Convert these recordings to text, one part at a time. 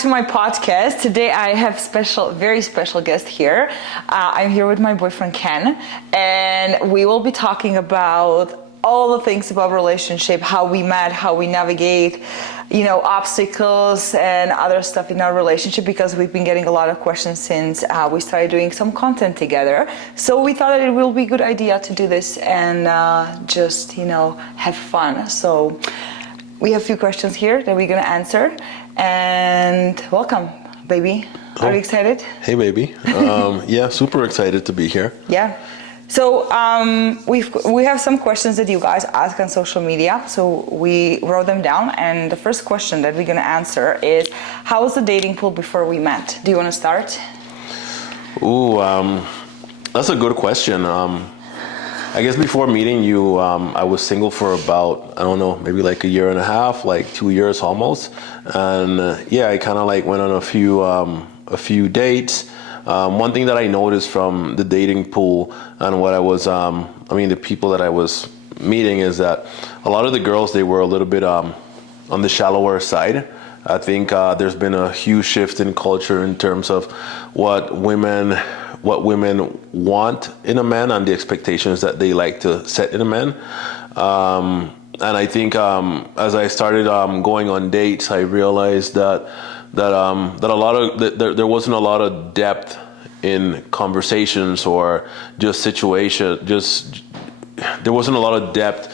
to my podcast. Today I have very special guest here. I'm here with my boyfriend Ken, and we will be talking about all the things about relationship, how we met, how we navigate, obstacles and other stuff in our relationship, because we've been getting a lot of questions since we started doing some content together. So we thought that it will be a good idea to do this and just have fun. So we have a few questions here that we're gonna answer, and welcome, baby. Are you excited? Hey, baby. Yeah, super excited to be here. Yeah. So we have some questions that you guys ask on social media, so we wrote them down, and the first question that we're gonna answer is, how was the dating pool before we met? Do you want to start? Ooh, that's a good question. I guess before meeting you, I was single for about, I don't know, maybe like a year and a half, like 2 years almost, and yeah, I kind of like went on a few dates. One thing that I noticed from the dating pool and what I was, the people that I was meeting, is that a lot of the girls, they were a little bit on the shallower side. I think there's been a huge shift in culture in terms of what women want in a man and the expectations that they like to set in a man. And I think as I started going on dates, I realized that there wasn't a lot of depth in conversations or just situation. There wasn't a lot of depth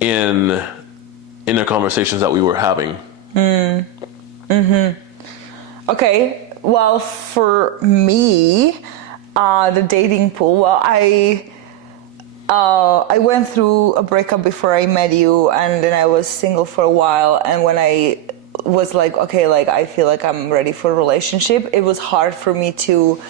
in the conversations that we were having. Okay. Well, for me, the dating pool. Well, I went through a breakup before I met you, and then I was single for a while. And when I was like, okay, like I feel like I'm ready for a relationship, it was hard for me to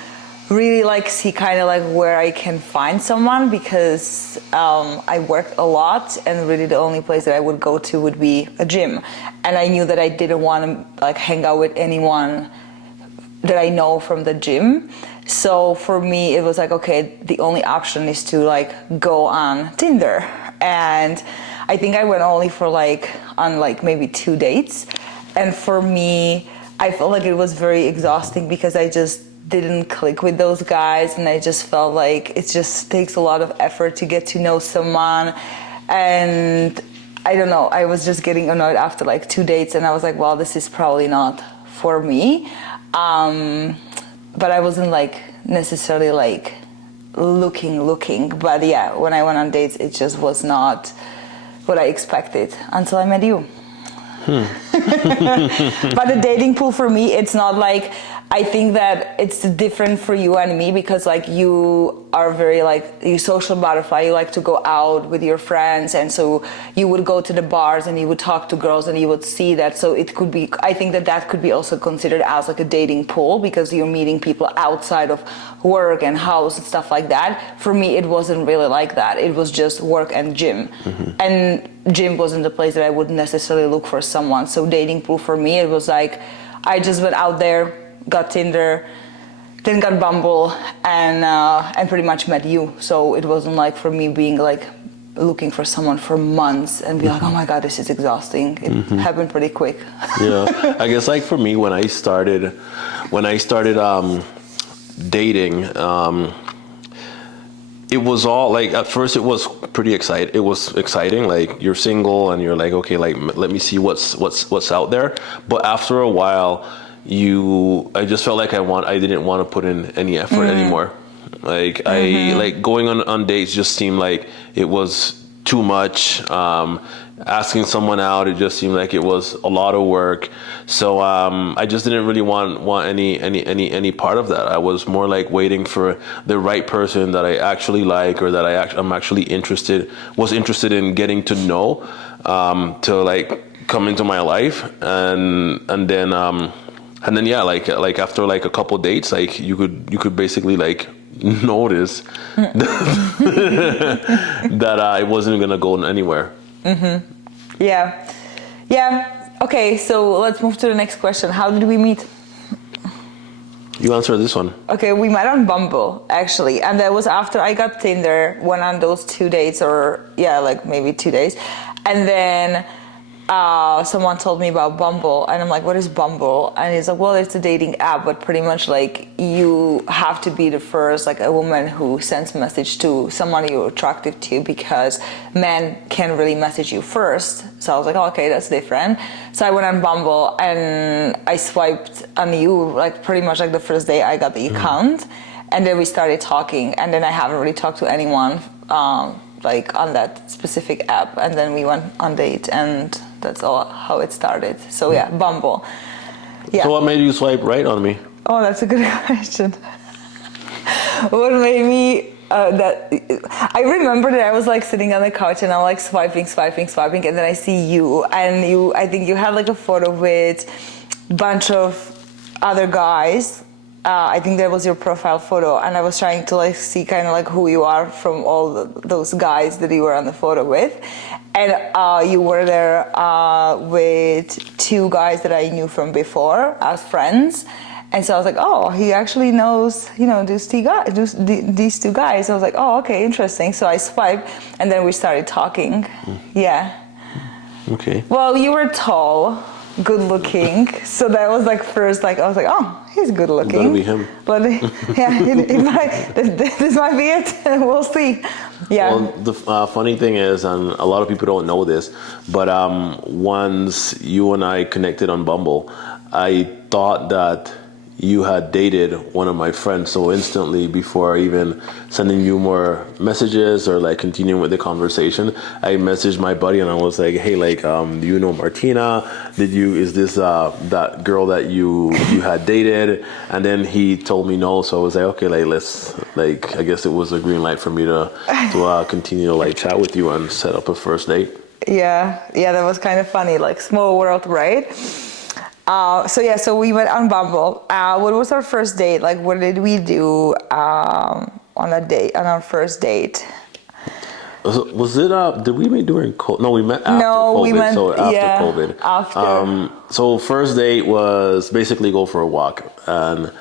really like see kind of like where I can find someone, because I worked a lot, and really the only place that I would go to would be a gym, and I knew that I didn't want to like hang out with anyone that I know from the gym. So for me it was like, okay, the only option is to like go on Tinder, and I think I went only for on maybe 2 dates. And for me, I felt like it was very exhausting because I just didn't click with those guys, and I just felt like it just takes a lot of effort to get to know someone. And I don't know, I was just getting annoyed after like 2 dates, and I was like, well, this is probably not for me. But I wasn't like necessarily like looking. But yeah, when I went on dates, it just was not what I expected until I met you. But the dating pool for me, it's not like, I think that it's different for you and me, because like you are very like, you social butterfly, you like to go out with your friends, and so you would go to the bars and you would talk to girls and you would see that. So it could be, I think that could be also considered as like a dating pool, because you're meeting people outside of work and house and stuff like that. For me, it wasn't really like that. It was just work and gym. And gym wasn't the place that I would necessarily look for someone. So dating pool for me, it was like, I just went out there, got Tinder, then got Bumble, and pretty much met you. So it wasn't like for me being like looking for someone for months and be like, oh my God, this is exhausting. It happened pretty quick. Yeah, I guess like for me, when I started dating, it was all like, at first it was pretty exciting. It was exciting, like you're single and you're like, okay, like let me see what's out there. But after a while, I just felt like I didn't want to put in any effort anymore. Like like going on dates just seemed like it was too much. Asking someone out, it just seemed like it was a lot of work. So I just didn't really want any part of that. I was more like waiting for the right person that I actually like, or that I'm actually interested in getting to know, to like come into my life, and then yeah, like after like a couple dates, like you could basically like notice that I wasn't gonna go anywhere. Yeah. Okay, so let's move to the next question. How did we meet? You answer this one. Okay, we met on Bumble actually, and that was after I got Tinder. Went on those 2 dates, or yeah, like maybe 2 days, and then someone told me about Bumble, and I'm like, what is Bumble? And he's like, well, it's a dating app, but pretty much like you have to be the first, like a woman who sends a message to someone you're attracted to, because men can really message you first. So I was like, oh, okay, that's different. So I went on Bumble and I swiped on you like pretty much like the first day I got the account, and then we started talking, and then I haven't really talked to anyone like on that specific app, and then we went on date, and that's all how it started. So yeah, Bumble. Yeah. So what made you swipe right on me? Oh, that's a good question. What made me I remember that I was like sitting on the couch and I'm like swiping, and then I see you, and I think you had like a photo with a bunch of other guys. I think that was your profile photo, and I was trying to like see kind of like who you are from all those guys that you were on the photo with, and you were there with two guys that I knew from before as friends, and so I was like, oh, he actually knows, these two guys. I was like, oh, okay, interesting. So I swiped, and then we started talking. Yeah. Okay. Well, you were tall, good looking, so that was like first, like I was like, oh, he's good looking. That'll be him. But yeah, this might be it. We'll see. Yeah. Well, the funny thing is, and a lot of people don't know this, but once you and I connected on Bumble, I thought that you had dated one of my friends. So instantly, before even sending you more messages or like continuing with the conversation, I messaged my buddy and I was like, hey, like, do you know Martina? Is this that girl that you had dated? And then he told me no. So I was like, okay, like let's, like, I guess it was a green light for me to continue to like chat with you and set up a first date. Yeah, that was kind of funny, like small world, right? So we went on Bumble. What was our first date? Like, what did we do on our first date? Was it did we meet during COVID? No, we met after COVID. We met, so after yeah, COVID. After. So first date was basically go for a walk. And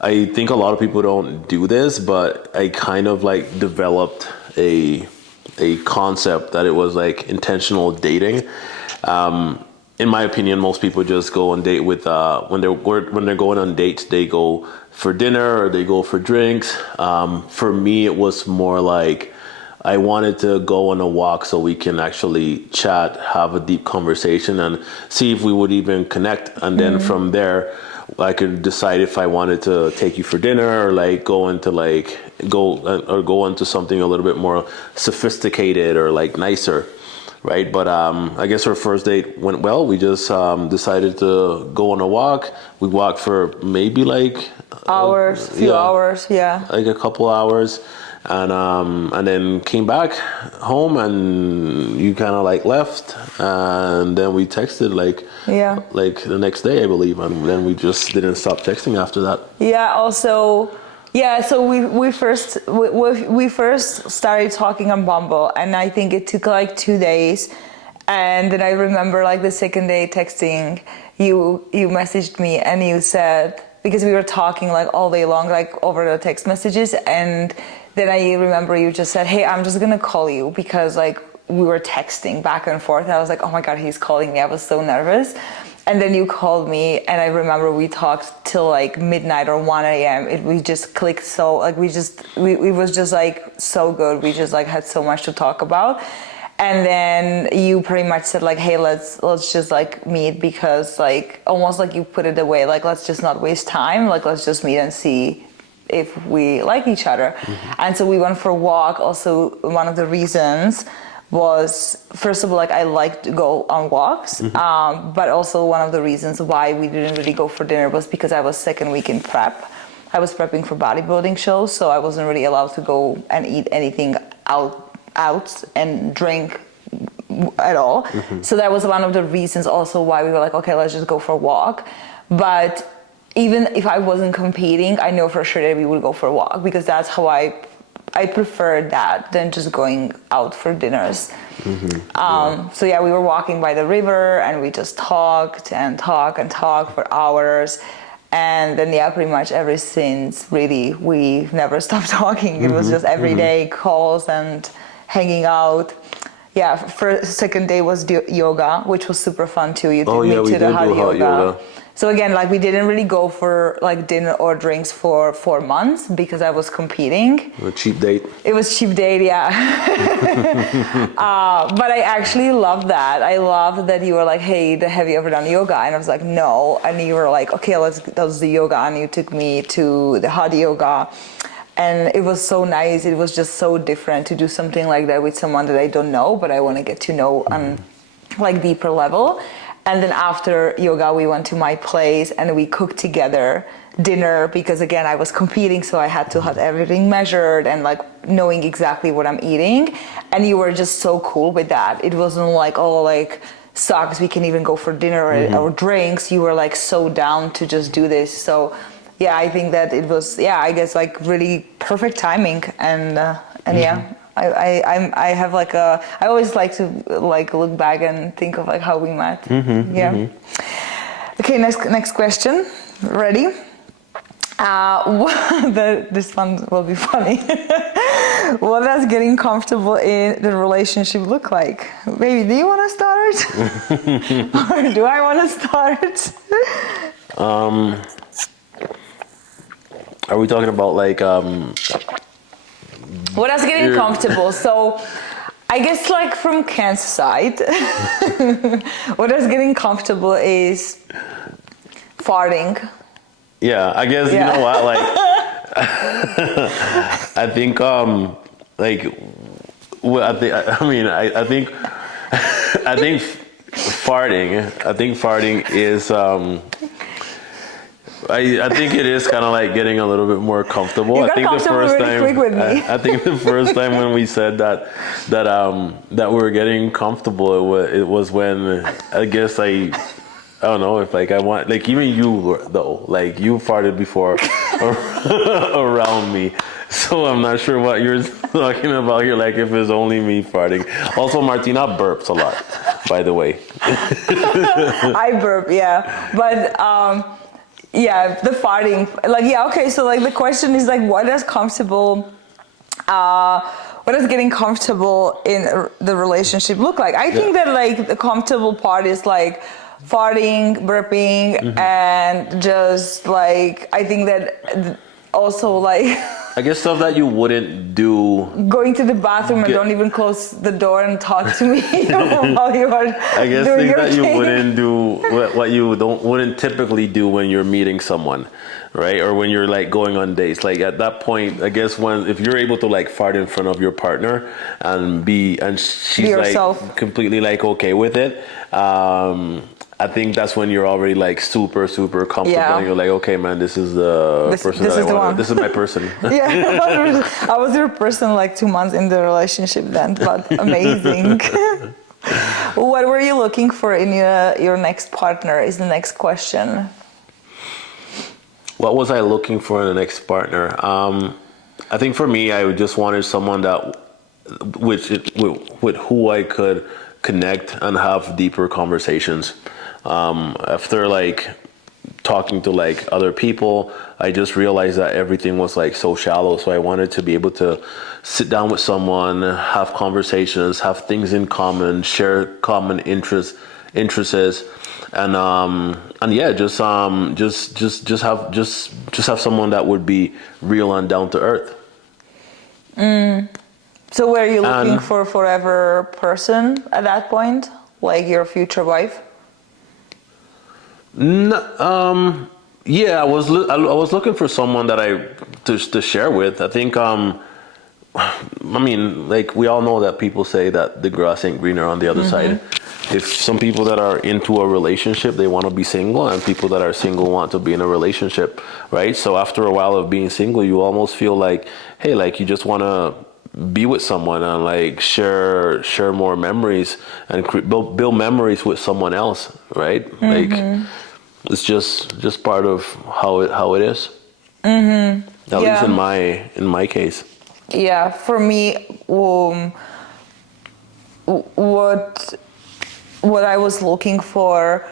I think a lot of people don't do this, but I kind of like developed a concept that it was like intentional dating. In my opinion, most people just go on date with when they're going on dates, they go for dinner or they go for drinks. For me, it was more like I wanted to go on a walk so we can actually chat, have a deep conversation, and see if we would even connect. And then from there, I could decide if I wanted to take you for dinner or like go into something a little bit more sophisticated or like nicer. Right, but I guess our first date went well. We just decided to go on a walk. We walked for maybe like few hours, yeah, like a couple hours, and then came back home, and you kind of like left, and then we texted like the next day, I believe, and then we just didn't stop texting after that. Yeah. Also. Yeah, so we first started talking on Bumble, and I think it took like 2 days, and then I remember like the second day texting, you messaged me and you said, because we were talking like all day long, like over the text messages, and then I remember you just said, hey, I'm just gonna call you, because like we were texting back and forth, and I was like, oh my God, he's calling me. I was so nervous. And then you called me, and I remember we talked till like midnight or 1 a.m. We just clicked so, like it was just like so good. We just like had so much to talk about. And then you pretty much said like, hey, let's just like meet, because like almost like you put it away, like let's just not waste time, like let's just meet and see if we like each other. And so we went for a walk. Also, one of the reasons was, first of all, like I like to go on walks, but also one of the reasons why we didn't really go for dinner was because I was second week in prep. I was prepping for bodybuilding shows, so I wasn't really allowed to go and eat anything out and drink at all. So that was one of the reasons also why we were like, okay, let's just go for a walk. But even if I wasn't competing, I know for sure that we would go for a walk, because that's how I prefer that than just going out for dinners. So yeah, we were walking by the river, and we just talked for hours. And then yeah, pretty much ever since, really, we never stopped talking. It was just every day calls and hanging out. yeah, for second day was yoga, which was super fun too. You took Oh, yeah, me we to the did hot do hot yoga. So again, like we didn't really go for like dinner or drinks for 4 months because I was competing. A cheap date. It was cheap date, yeah. But I actually loved that. I loved that you were like, hey, have you ever done yoga? And I was like, no. And you were like, okay, let's do yoga. And you took me to the hot yoga. And it was so nice. It was just so different to do something like that with someone that I don't know, but I want to get to know on like deeper level. And then after yoga, we went to my place and we cooked together dinner because again, I was competing, so I had to have everything measured and like knowing exactly what I'm eating. And you were just so cool with that. It wasn't like, oh, like sucks, we can even go for dinner or drinks. You were like so down to just do this. So yeah, I think that it was, yeah, I guess like really perfect timing and yeah. I have like I always like to like look back and think of like how we met. Okay, next question. Ready? This one will be funny. What does getting comfortable in the relationship look like? Baby, do you want to start? Or do I want to start? Are we talking about like What does getting comfortable? So I guess like from Ken's side, what does getting comfortable is farting. Yeah, I guess you know what, like I think like well, I think farting is I think it is kind of like getting a little bit more comfortable. You I got think comfortable the first really time quick with me. I think the first time when we said that we were getting comfortable, it was when I guess I don't know if like I want like even you though like you farted before around me, so I'm not sure what you're talking about here. Like if it's only me farting. Also, Martina burps a lot, by the way. I burp, yeah, but yeah, the farting, like yeah, okay. So like the question is like, what does getting comfortable in the relationship look like? I think that like the comfortable part is like farting, burping, and just like I think that also like I guess stuff that you wouldn't do. going to the bathroom and don't even close the door and talk to me while you are I guess doing things your that you thing. wouldn't do, what you wouldn't typically do when you're meeting someone, right? Or when you're like going on dates. Like at that point, I guess if you're able to like fart in front of your partner and she's like completely like okay with it. I think that's when you're already like super comfortable. Yeah. And you're like, okay, man, this is the person that I want. This is my person. Yeah, I was your person like 2 months in the relationship then, but amazing. What were you looking for in your next partner is the next question. What was I looking for in the next partner? I think for me, I just wanted someone with who I could connect and have deeper conversations. After like talking to like other people, I just realized that everything was like so shallow. So I wanted to be able to sit down with someone, have conversations, have things in common, share common interests, and yeah, just have someone that would be real and down to earth. So were you looking for a forever person at that point, like your future wife? Yeah, I was looking for someone that to share with. I think I mean, like we all know that people say that the grass ain't greener on the other side. If some people that are into a relationship, they want to be single, and people that are single want to be in a relationship, right? So after a while of being single, you almost feel like, hey, like you just want to be with someone and like share more memories and build memories with someone else, right? Like it's just part of how it is. At least in my case. Yeah, for me, what I was looking for,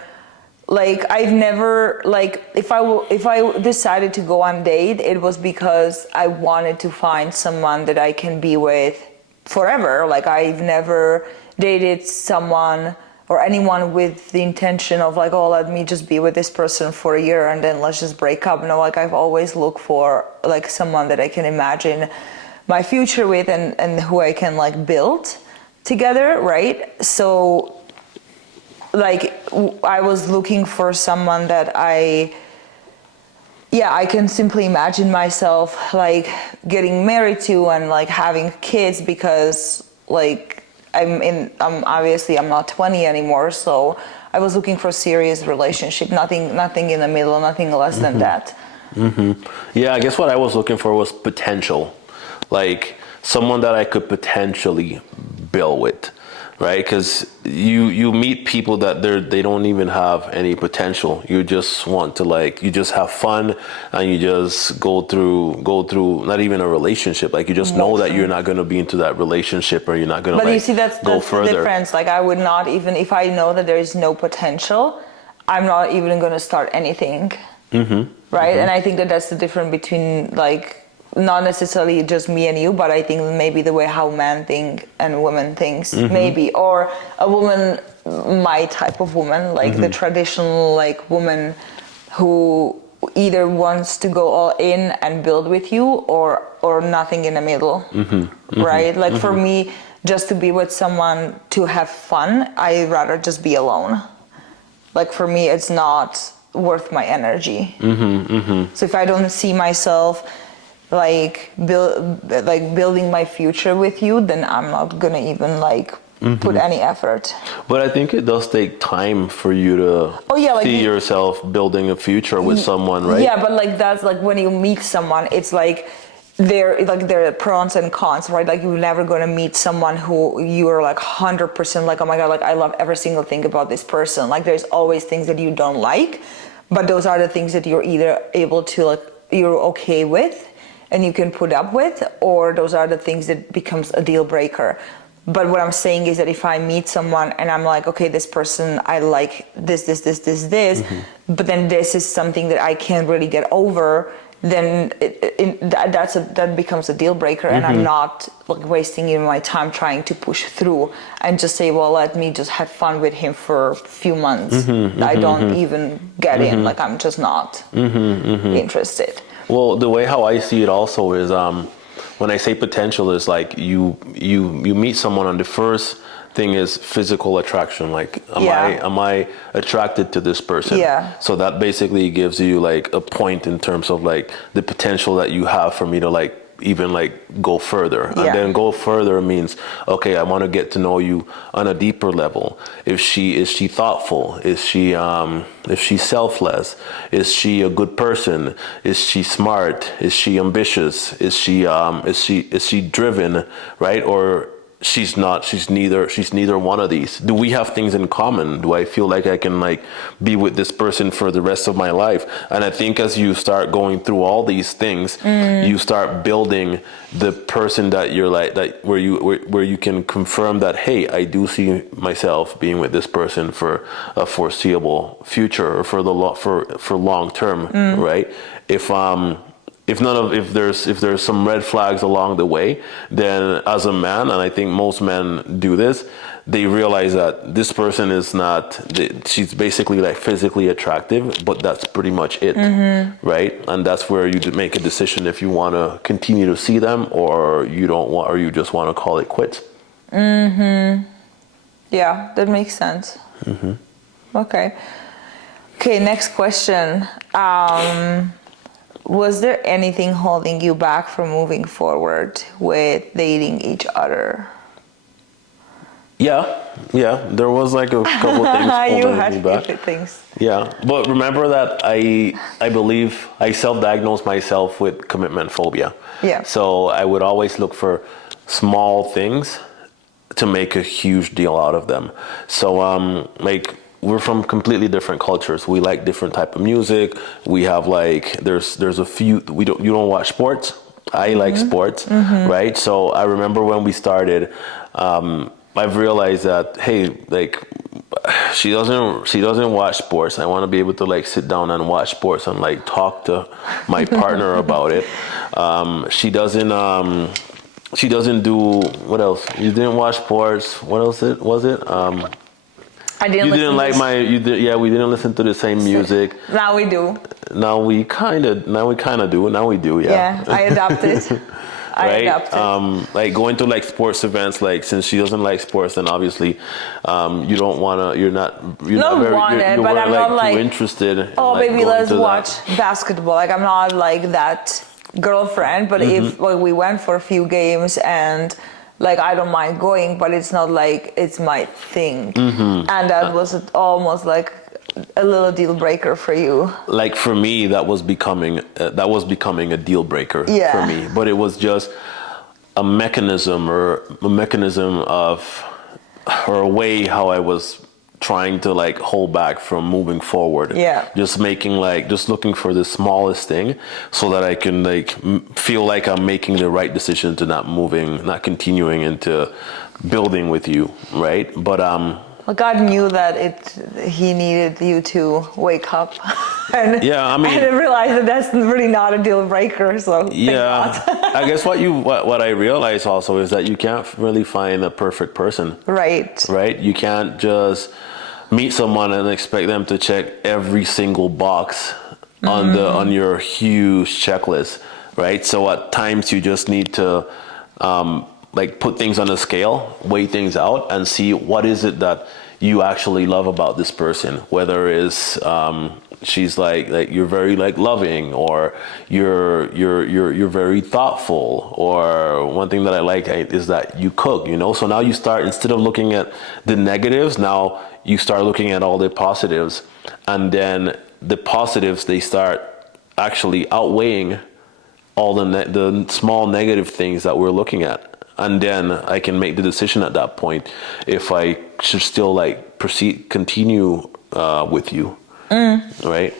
like I've never like if I decided to go on date, it was because I wanted to find someone that I can be with forever. Like I've never dated someone or anyone with the intention of like, oh, let me just be with this person for a year and then let's just break up. No, like I've always looked for like someone that I can imagine my future with and who I can like build together, right? So like I was looking for someone that I can simply imagine myself like getting married to and like having kids, because like I'm obviously I'm not 20 anymore, so I was looking for a serious relationship, nothing in the middle, nothing less than that. Yeah, I guess what I was looking for was potential, like someone that I could potentially build with, right? Because you meet people that they don't even have any potential. You just want to like, you just have fun and you just go through not even a relationship. Like you just know that you're not going to be into that relationship, or you're not going to But like you see, that's go the further. difference. Like I would not, even if I know that there is no potential, I'm not even going to start anything. Right? And I think that that's the difference between like, not necessarily just me and you, but I think maybe the way how men think and women thinks, maybe, or a woman, my type of woman, like the traditional like woman who either wants to go all in and build with you, or nothing in the middle, right? Like for me, just to be with someone to have fun, I'd rather just be alone. Like for me, it's not worth my energy. So if I don't see myself like building my future with you, then I'm not gonna even like put any effort. But I think it does take time for you to see yourself building a future with someone, right? Yeah, but like that's like when you meet someone, it's like there are pros and cons, right? Like you're never gonna meet someone who you are like 100% like, oh my god, like I love every single thing about this person. Like there's always things that you don't like, but those are the things that you're either able to like, you're okay with and you can put up with, or those are the things that becomes a deal breaker. But what I'm saying is that if I meet someone and I'm like, okay, this person, I like this, but then this is something that I can't really get over, then that becomes a deal breaker, and I'm not like wasting even my time trying to push through and just say, well, let me just have fun with him for a few months. I don't even get in, like I'm just not interested. Well, the way how I see it also is, when I say potential, is like you meet someone, and the first thing is physical attraction. Like, am I attracted to this person? Yeah. So that basically gives you like a point in terms of like the potential that you have for me to like even like go further. And then go further means, okay, I want to get to know you on a deeper level. Is she thoughtful? Is she selfless? Is she a good person? Is she smart? Is she ambitious? Is she driven, right? Or she's neither one of these. Do we have things in common? Do I feel like I can like be with this person for the rest of my life? And I think as you start going through all these things, you start building the person that you're like, that where you can confirm that, hey, I do see myself being with this person for a foreseeable future, or for long term, right? If there's some red flags along the way, then as a man, and I think most men do this, they realize that this person is not, she's basically like physically attractive, but that's pretty much it, right? And that's where you make a decision if you want to continue to see them, or you don't want, or you just want to call it quits. Yeah, that makes sense. Okay, next question. Was there anything holding you back from moving forward with dating each other? Yeah, there was like a couple things holding me back. Things. Yeah, but remember that I believe I self-diagnosed myself with commitment phobia. Yeah. So I would always look for small things to make a huge deal out of them. So like, we're from completely different cultures. We like different type of music. We have like, there's a few, you don't watch sports. I like sports, right? So I remember when we started, I've realized that, hey, like, she doesn't watch sports. I want to be able to like sit down and watch sports and like talk to my partner about it. She doesn't she doesn't do what else? You didn't watch sports. What else was it? I didn't. You listen didn't to like this. my. You did. Yeah, we didn't listen to the same music. Now we do. Now we kind of. Now we kind of do. Now we do. Yeah, I adapted. I Right. adapted. Like going to like sports events. Like since she doesn't like sports, then obviously, you don't wanna. You're not. You're Not not very. wanted, you but weren't I'm not like, too interested. In, Oh, like, baby, going let's to that. watch basketball. Like I'm not like that girlfriend, but if like we went for a few games and like I don't mind going, but it's not like it's my thing. And that was almost like a little deal breaker for you. Like for me, that was becoming a deal breaker Yeah. for me. But it was just a mechanism of or a way how I was trying to like hold back from moving forward. Yeah. Just looking for the smallest thing so that I can like feel like I'm making the right decision to not continuing into building with you, right? But Well, God knew that He needed you to wake up, and Yeah, I mean- and realize that that's really not a deal breaker. So thank yeah, God. I guess what I realize also is that you can't really find a perfect person, Right. right? You can't just meet someone and expect them to check every single box on your huge checklist, right? So at times you just need to like put things on a scale, weigh things out, and see what is it that you actually love about this person. Whether it's she's like you're very like loving, or you're very thoughtful, or one thing that I like is that you cook. So now you start, instead of looking at the negatives, now you start looking at all the positives, and then the positives, they start actually outweighing all the small negative things that we're looking at. And then I can make the decision at that point if I should still like continue with you, right?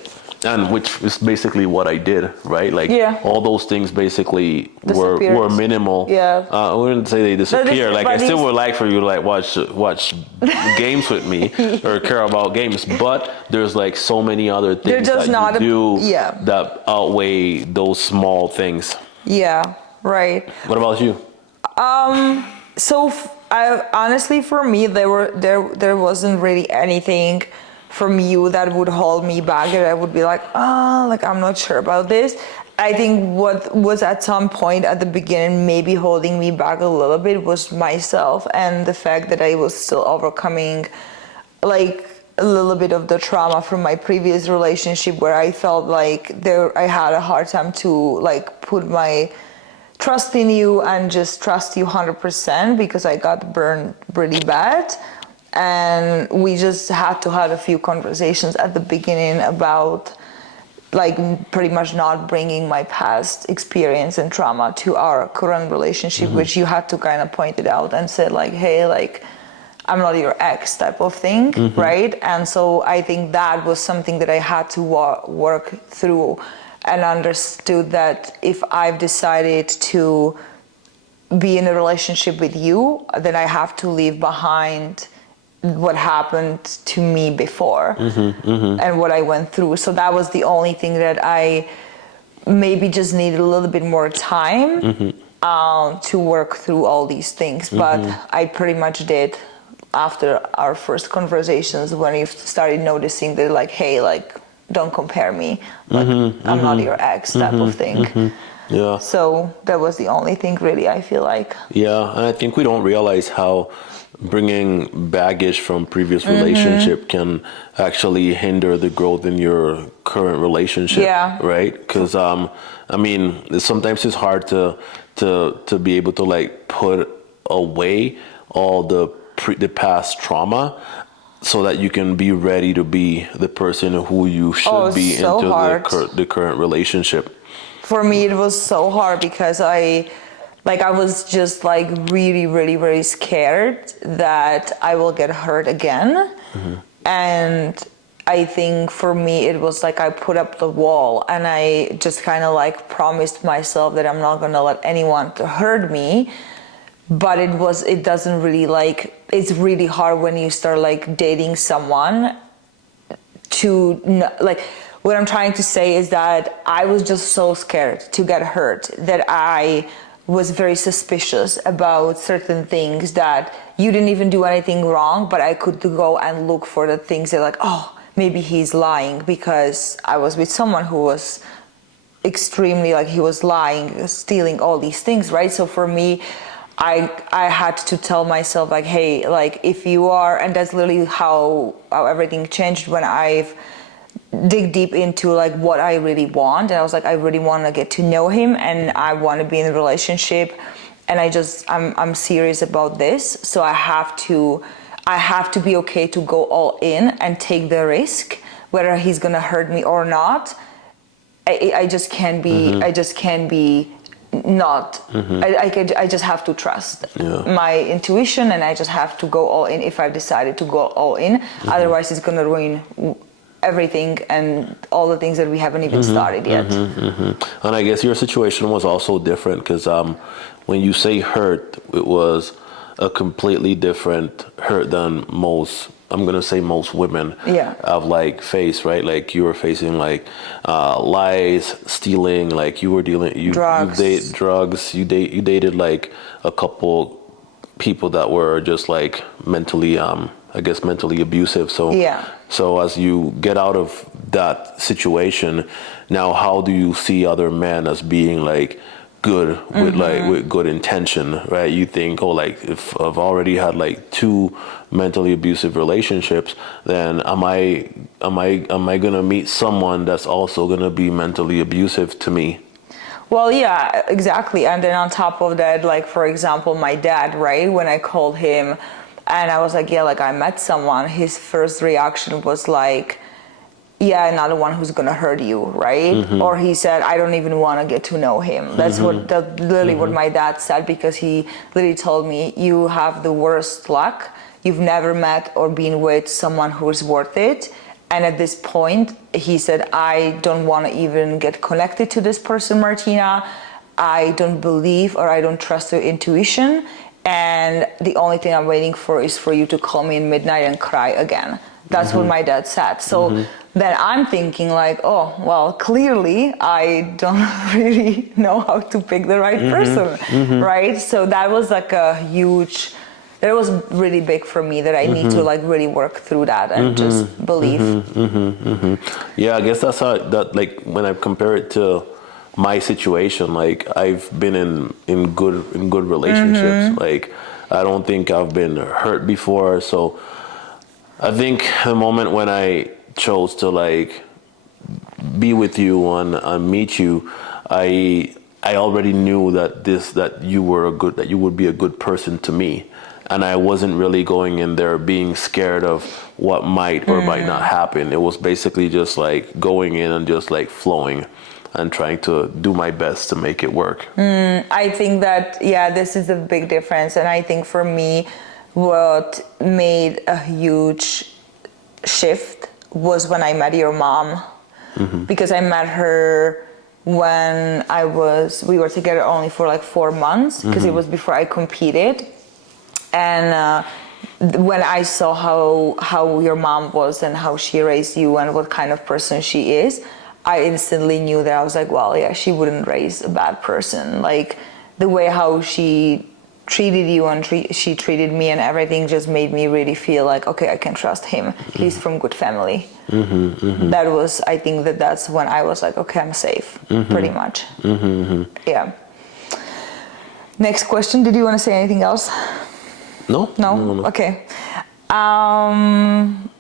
And which is basically what I did, right? Like Yeah. all those things basically Disappeared. were minimal. Yeah. I wouldn't say they disappear. Like I but still these- would like for you to like watch games with me or care about games, but there's like so many other things just that not you do yeah. that outweigh those small things. Yeah. Right. What about you? So I honestly, for me, there wasn't really anything from you that would hold me back, that I would be like, like I'm not sure about this. I think what was at some point at the beginning maybe holding me back a little bit was myself, and the fact that I was still overcoming like a little bit of the trauma from my previous relationship, where I felt like I had a hard time to like put my trust in you and just trust you 100%, because I got burned really bad. And we just had to have a few conversations at the beginning about like pretty much not bringing my past experience and trauma to our current relationship, which you had to kind of point it out and say like, hey, like I'm not your ex type of thing, right? And so I think that was something that I had to work through, and understood that if I've decided to be in a relationship with you, then I have to leave behind what happened to me before and what I went through. So that was the only thing that I maybe just needed a little bit more time to work through all these things. But I pretty much did after our first conversations, when you started noticing that like, hey, like, don't compare me, like I'm not your ex type of thing. Yeah. So that was the only thing really, I feel like. Yeah, and I think we don't realize how bringing baggage from previous relationship can actually hinder the growth in your current relationship. Yeah. Right? Because I mean, sometimes it's hard to be able to like put away all the past trauma, so that you can be ready to be the person who you should be so into hard. the current relationship. For me, it was so hard because I was just like really, really, really scared that I will get hurt again. And I think for me, it was like I put up the wall, and I just kind of like promised myself that I'm not gonna let anyone to hurt me. But it doesn't really like, it's really hard when you start like dating someone to like, what I'm trying to say is that I was just so scared to get hurt that I was very suspicious about certain things that you didn't even do anything wrong, but I could go and look for the things that like, oh, maybe he's lying because I was with someone who was extremely like he was lying, stealing all these things, right? So for me, I had to tell myself like, hey, like if you are, and that's literally how everything changed when I've dig deep into like what I really want, and I was like, I really want to get to know him and I want to be in a relationship, and I'm serious about this, so I have to be okay to go all in and take the risk whether he's gonna hurt me or not. I just can't be not. I just have to trust my intuition, and I just have to go all in if I've decided to go all in. Otherwise it's gonna ruin everything and all the things that we haven't even started yet. And I guess your situation was also different because when you say hurt, it was a completely different hurt than most, I'm gonna say most women have like faced, right? Like you were facing like lies, stealing, like you were drugs. You dated like a couple people that were just like mentally mentally abusive. So as you get out of that situation, now how do you see other men as being like good with good intention, right? You think, oh, like if I've already had like 2 mentally abusive relationships, then am I gonna meet someone that's also gonna be mentally abusive to me? Well, yeah, exactly. And then on top of that, like for example, my dad, right? When I called him and I was like, yeah, like I met someone, his first reaction was like, yeah, another one who's gonna hurt you, right? Or he said, I don't even want to get to know him. That's literally what my dad said, because he literally told me, you have the worst luck. You've never met or been with someone who's worth it. And at this point, he said, I don't want to even get connected to this person, Martina. I don't believe or I don't trust your intuition. And the only thing I'm waiting for is for you to call me in midnight and cry again. That's what my dad said. So then I'm thinking like, oh, well, clearly I don't really know how to pick the right person, right? So that was like that was really big for me, that I need to like really work through that and just believe. Yeah, I guess that's how like when I compare it to my situation, like I've been in good relationships. Like I don't think I've been hurt before. So I think the moment when I chose to like be with you and meet you, I already knew that you would be a good person to me. And I wasn't really going in there being scared of what might or might not happen. It was basically just like going in and just like flowing and trying to do my best to make it work. I think that, yeah, this is a big difference. And I think for me, what made a huge shift was when I met your mom. Because I met her when we were together only for like 4 months, because it was before I competed. And when I saw how your mom was and how she raised you and what kind of person she is, I instantly knew that I was like, well, yeah, she wouldn't raise a bad person. Like the way how she treated you and she treated me and everything just made me really feel like, okay, I can trust him. He's from good family. That was, I think that's when I was like, okay, I'm safe, pretty much. Yeah. Next question. Did you want to say anything else? No. Okay.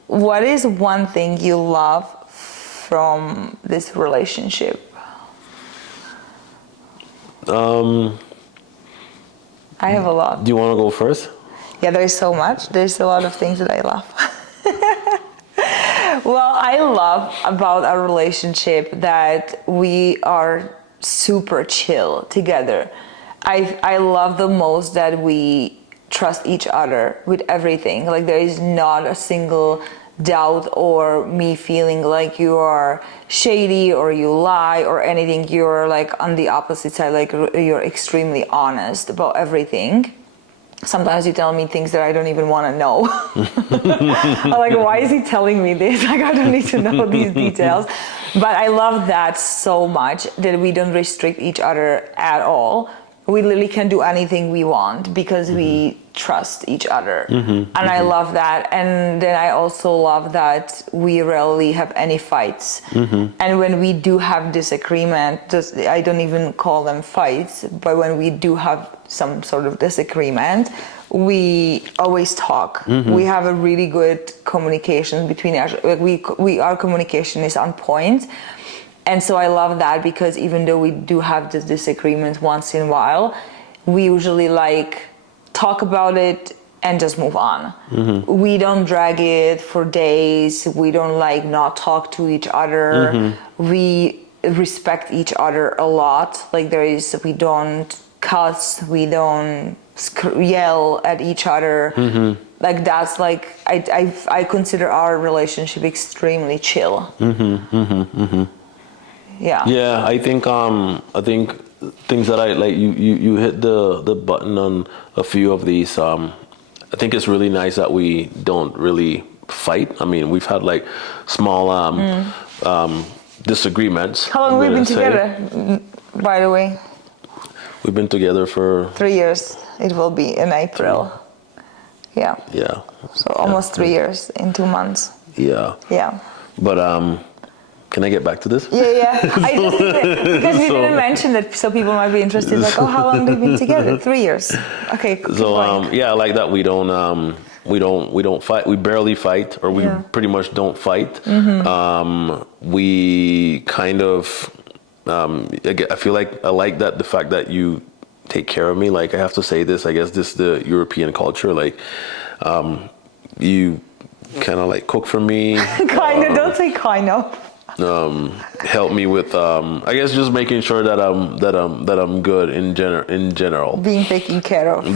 What is one thing you love from this relationship? I have a lot. Do you want to go first? Yeah, there's so much. There's a lot of things that I love. Well, I love about our relationship that we are super chill together. I love the most that we trust each other with everything. Like there is not a single doubt or me feeling like you are shady or you lie or anything. You're like on the opposite side, like you're extremely honest about everything. Sometimes you tell me things that I don't even want to know. I'm like, why is he telling me this? Like, I don't need to know these details. But I love that so much, that we don't restrict each other at all. we literally can do anything we want because we trust each other. And I love that. And then I also love that we rarely have any fights. And when we do have disagreement, I don't even call them fights, but when we do have some sort of disagreement, we always talk. We have a really good communication between us. Our communication is on point. And so I love that because even though we do have this disagreement once in a while, we usually like talk about it and just move on. We don't drag it for days. We don't like not talk to each other. We respect each other a lot. Like we don't cuss, we don't yell at each other. Like that's like, I consider our relationship extremely chill. Yeah, I think things that I like, you hit the button on a few of these. I think it's really nice that we don't really fight. I mean, we've had like small disagreements. How long have we been together, by the way? We've been together for 3 years. It will be in April. Yeah. So almost 3 years in 2 months. Yeah. But can I get back to this? Yeah. I just because we didn't mention it, so people might be interested. Like, how long have we been together? 3 years. Okay. So I like that we don't fight. We barely fight, or we pretty much don't fight. We kind of. I feel like I like that the fact that you take care of me. Like I have to say this. I guess this is the European culture. Like you kind of like cook for me. Kind of. Don't say kind of. Help me with I guess just making sure that I'm good in general. Being taken care of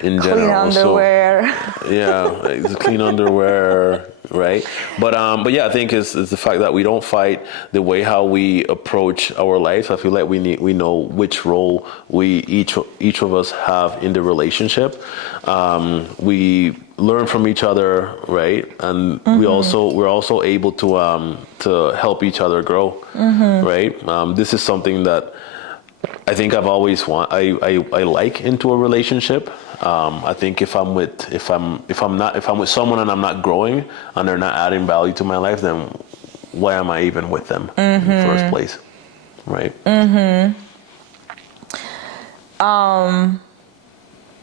in general. Clean underwear. So, clean underwear, right? But yeah, I think it's the fact that we don't fight, the way how we approach our life. I feel like we know which role we each of us have in the relationship. We learn from each other, right? And we're also able to help each other grow, right? This is something that I think I've always I like into a relationship. I think if I'm with someone and I'm not growing and they're not adding value to my life, then why am I even with them in the first place, right?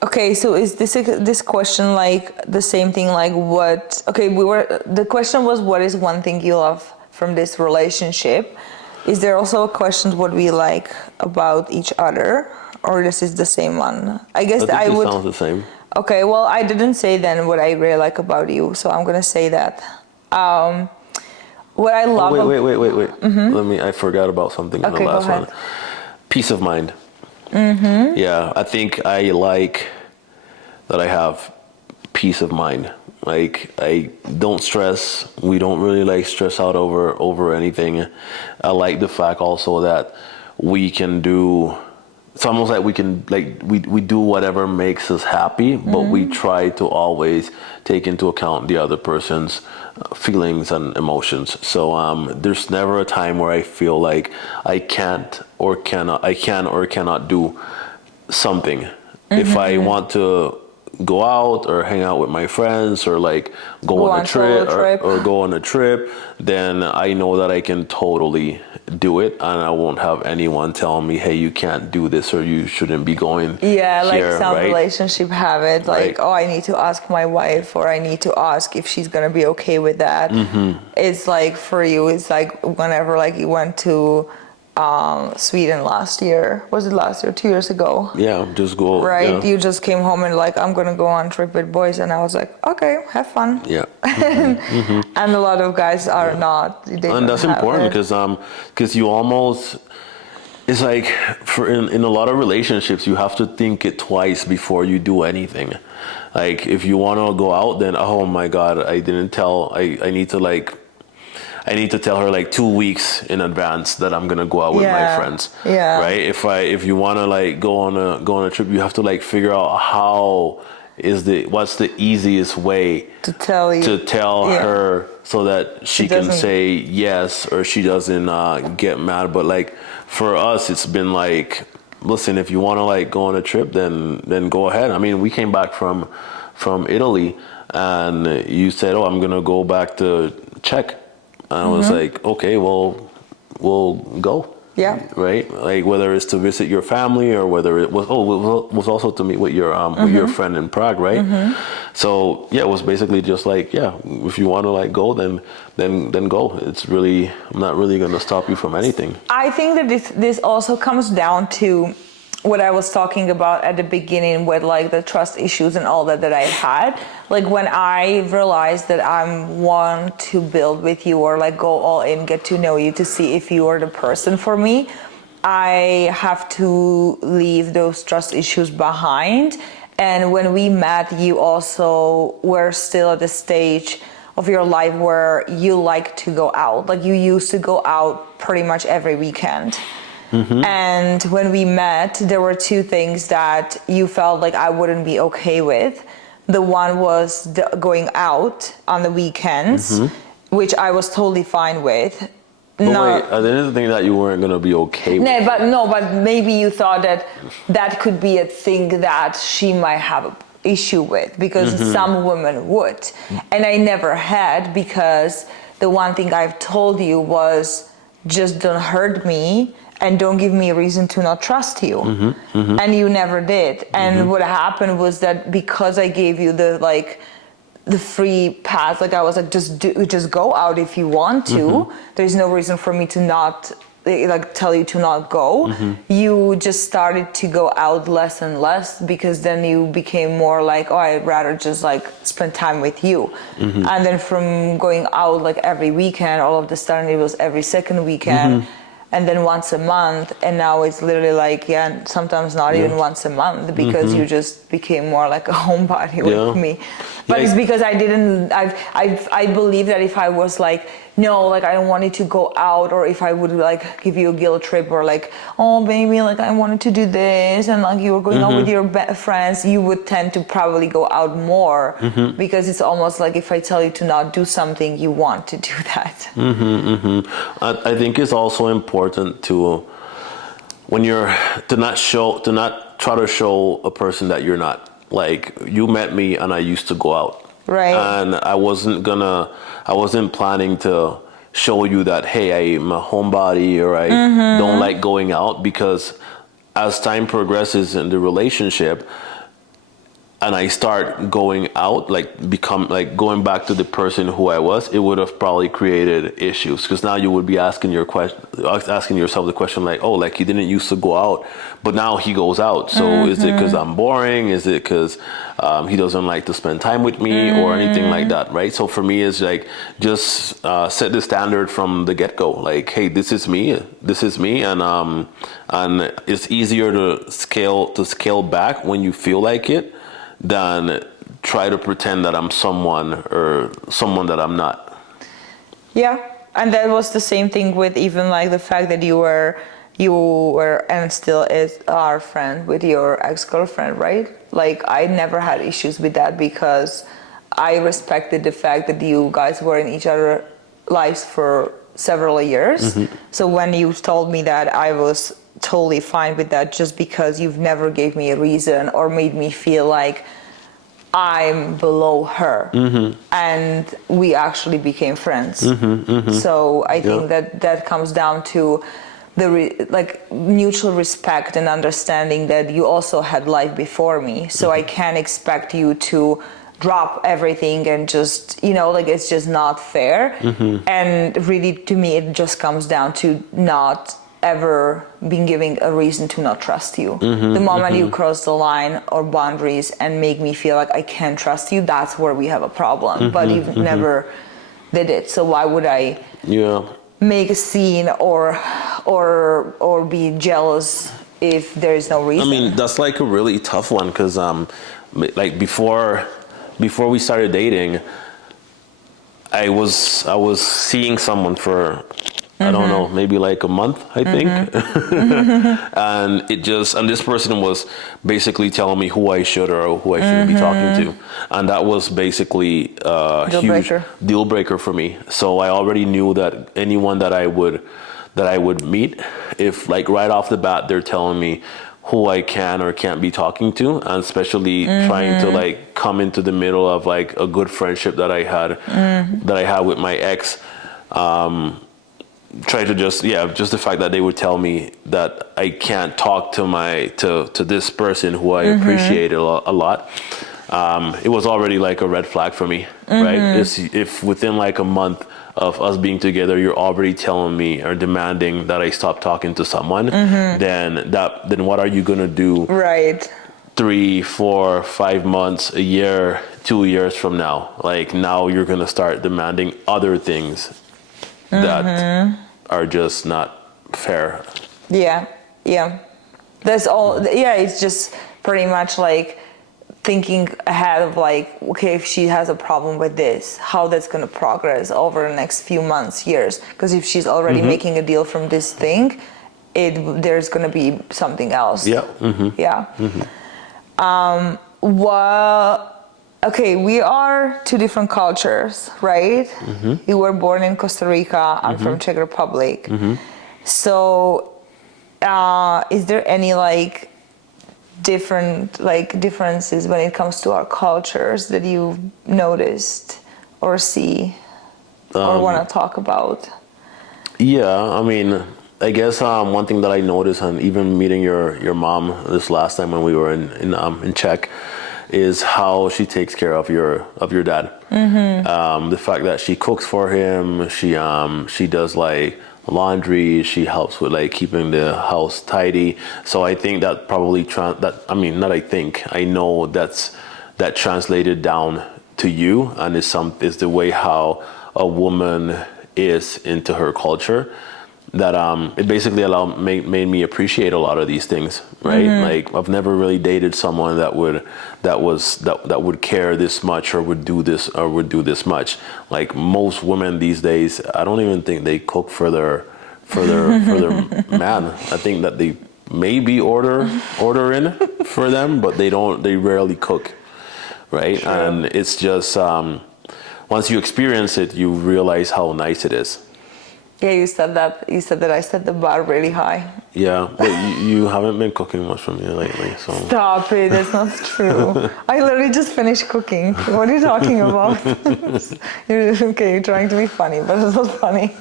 Okay, so is this question like the same thing? Like what? Okay, the question was, what is one thing you love from this relationship? Is there also a question what we like about each other, or this is the same one? I guess I would. Sounds the same. Okay, well, I didn't say then what I really like about you, so I'm gonna say that. What I love. Wait. I forgot about something in the last one. Peace of mind. Yeah, I think I like that I have peace of mind. Like I don't stress. We don't really like stress out over anything. I like the fact also that we can do. It's almost like we can we do whatever makes us happy, but we try to always take into account the other person's feelings and emotions. So there's never a time where I feel like I can or cannot do something. If I want to go out or hang out with my friends or like go on a trip or go on a trip, then I know that I can totally do it, and I won't have anyone telling me, hey, you can't do this or you shouldn't be going here, some right? relationship have it like, oh, I need to ask my wife, or I need to ask if she's gonna be okay with that. It's like for you, it's like whenever like you went to Sweden last year. Was it last year? 2 years ago? Yeah, just go. Right? Yeah. You just came home and like, I'm going to go on trip with boys. And I was like, okay, have fun. Yeah. And a lot of guys are not. And that's important because you almost, it's like in a lot of relationships, you have to think it twice before you do anything. Like if you want to go out, then, oh my God, I need to tell her like 2 weeks in advance that I'm gonna go out with my friends. Yeah. Right. If you wanna like go on a trip, you have to like figure out what's the easiest way to tell her so that she can say yes or she doesn't get mad. But like for us, it's been like listen, if you want to like go on a trip, then go ahead. I mean, we came back from Italy, and you said, oh, I'm gonna go back to Czech, and I was like, okay, well, we'll go. Yeah. Right. Like whether it's to visit your family or whether it was was also to meet with your friend in Prague, right? So yeah, it was basically just like, yeah, if you want to like go, then go. It's really, I'm not really going to stop you from anything. I think that this also comes down to what I was talking about at the beginning with like the trust issues and all that I had. Like when I realized that I want to build with you or like go all in, get to know you to see if you are the person for me, I have to leave those trust issues behind. And when we met, you also were still at the stage of your life where you like to go out. Like you used to go out pretty much every weekend. And when we met, there were two things that you felt like I wouldn't be okay with. The one was going out on the weekends, which I was totally fine with. But wait, I didn't think that you weren't going to be okay with but maybe you thought that could be a thing that she might have an issue with, because some women would. And I never had, because the one thing I've told you was just don't hurt me and don't give me a reason to not trust you. And you never did. And what happened was that because I gave you the free pass, like I was like, just go out if you want to. There's no reason for me to not like tell you to not go. You just started to go out less and less, because then you became more like, oh, I'd rather just like spend time with you. And then from going out like every weekend, all of a sudden it was every second weekend. And then once a month, and now it's literally like, sometimes not even once a month, because you just became more like a homebody with me. But it's because I believe that if I was like, no, like I don't want you to go out, or if I would like give you a guilt trip, or like, oh baby, like I wanted to do this, and like you were going out with your friends, you would tend to probably go out more, because it's almost like if I tell you to not do something, you want to do that. I think it's also important to, when you're, to not try to show a person that you're not. Like, you met me and I used to go out. Right. And I wasn't planning to show you that, hey, I'm a homebody, or I don't like going out, because as time progresses in the relationship, and I start going out, going back to the person who I was, it would have probably created issues, because now you would be asking yourself the question like, oh, like he didn't used to go out, but now he goes out. So is it because I'm boring? Is it because he doesn't like to spend time with me, or anything like that, right? So for me, it's like, just set the standard from the get-go. Like, hey, this is me, and it's easier to scale back when you feel like it, than try to pretend that I'm someone that I'm not. Yeah, and that was the same thing with even like the fact that you were and still is our friend with your ex-girlfriend, right? Like I never had issues with that, because I respected the fact that you guys were in each other's lives for several years. So when you told me that, I was totally fine with that, just because you've never gave me a reason or made me feel like I'm below her. And we actually became friends. So I think that comes down to the mutual respect and understanding that you also had life before me. So I can't expect you to drop everything and just, it's just not fair. And really, to me, it just comes down to not ever been giving a reason to not trust you. The moment you cross the line or boundaries and make me feel like I can't trust you, that's where we have a problem. But you've never did it, so why would I make a scene or be jealous if there is no reason? I mean, that's like a really tough one, because like before we started dating, I was seeing someone for, I don't know, maybe like a month, I think. And this person was basically telling me who I should or who I shouldn't be talking to. And that was basically a huge deal breaker for me. So I already knew that anyone that I would meet, if like right off the bat they're telling me who I can or can't be talking to, and especially trying to like come into the middle of like a good friendship that I had with my ex. Try to just the fact that they would tell me that I can't talk to this person who I appreciate a lot. It was already like a red flag for me, right? If within like a month of us being together, you're already telling me or demanding that I stop talking to someone, then what are you gonna do? Right. 3, 4, 5 months, a year, 2 years from now? Like now you're gonna start demanding other things that are just not fair. Yeah. That's all. Yeah, it's just pretty much like thinking ahead of like, okay, if she has a problem with this, how that's going to progress over the next few months, years. Because if she's already making a deal from this thing, there's going to be something else. Yeah. Yeah. Well, okay, we are two different cultures, right? You were born in Costa Rica. I'm from Czech Republic. So, is there any like differences when it comes to our cultures that you've noticed or see or want to talk about? Yeah, I mean, I guess one thing that I noticed, and even meeting your mom this last time when we were in Czech, is how she takes care of your dad. The fact that she cooks for him, she does like laundry, she helps with like keeping the house tidy. So I think that probably I know that translated down to you, and is the way how a woman is into her culture. That it basically made me appreciate a lot of these things, right? Like I've never really dated someone that would care this much or would do this much. Like most women these days, I don't even think they cook for their man. I think that they maybe order in for them, but they rarely cook, right? True. And it's just once you experience it, you realize how nice it is. Yeah, you said that I set the bar really high. Yeah, but you haven't been cooking much for me lately, so. Stop it, that's not true. I literally just finished cooking. What are you talking about? You're trying to be funny, but it's not funny.